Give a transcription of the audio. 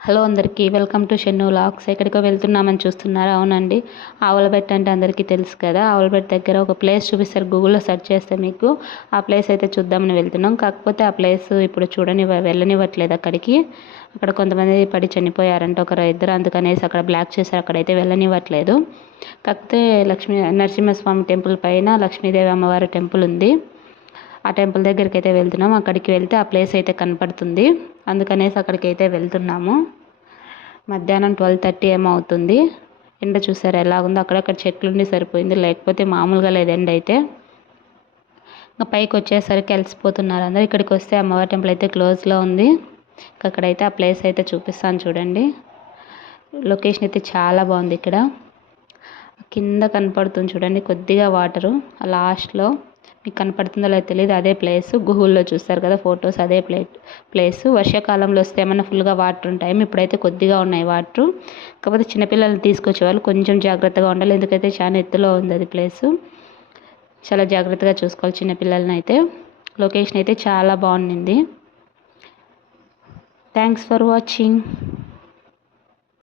Hello అందరికీ welcome to Shannu vlogs. ఎక్కడికో వెళ్తున్నామని చూస్తున్నారా? అవునండి, ఆవులబెట్ట అంటే అందరికీ తెలుసు కదా. ఆవులబెట్ట దగ్గర ఒక ప్లేస్ చూపిస్తారు, గూగుల్లో సెర్చ్ చేస్తే మీకు ఆ ప్లేస్ అయితే చూద్దామని వెళ్తున్నాం. కాకపోతే ఆ ప్లేస్ ఇప్పుడు వెళ్ళనివ్వట్లేదు అక్కడికి. అక్కడ కొంతమంది పడి చనిపోయారంటే ఒకరు ఇద్దరు, అందుకనేసి అక్కడ బ్లాక్ చేశారు, అక్కడైతే వెళ్ళనివ్వట్లేదు. కాకపోతే నరసింహస్వామి టెంపుల్ పైన లక్ష్మీదేవి అమ్మవారి టెంపుల్ ఉంది. ఆ టెంపుల్ దగ్గరికి అయితే వెళ్తున్నాం. అక్కడికి వెళ్తే ఆ ప్లేస్ అయితే కనపడుతుంది, అందుకనేసి అక్కడికి అయితే వెళ్తున్నాము. మధ్యాహ్నం 12:30 ఏమో అవుతుంది. ఎండ చూసారు ఎలా ఉందో, అక్కడక్కడ చెట్లుండి సరిపోయింది, లేకపోతే మామూలుగా లేదు ఎండ అయితే. ఇంకా పైకి వచ్చేసరికి కలిసిపోతున్నారు అందరూ. ఇక్కడికి వస్తే అమ్మవారి టెంపుల్ అయితే క్లోజ్లో ఉంది. అక్కడైతే ఆ ప్లేస్ అయితే చూపిస్తాను చూడండి. లొకేషన్ అయితే చాలా బాగుంది. ఇక్కడ కింద కనపడుతుంది చూడండి కొద్దిగా వాటరు, ఆ లాస్ట్లో మీకు కనపడుతుందో లేదో తెలియదు, అదే ప్లేస్. గూగుల్లో చూస్తారు కదా ఫొటోస్, అదే ప్లేస్. వర్షాకాలంలో వస్తే ఏమన్నా ఫుల్గా వాటర్ ఉంటాయి, ఇప్పుడైతే కొద్దిగా ఉన్నాయి వాటర్. కాకపోతే చిన్నపిల్లల్ని తీసుకొచ్చే వాళ్ళు కొంచెం జాగ్రత్తగా ఉండాలి, ఎందుకైతే చాలా ఎత్తులో ఉంది అది ప్లేసు. చాలా జాగ్రత్తగా చూసుకోవాలి చిన్నపిల్లలని అయితే. లొకేషన్ అయితే చాలా బాగుంది. Thanks for watching.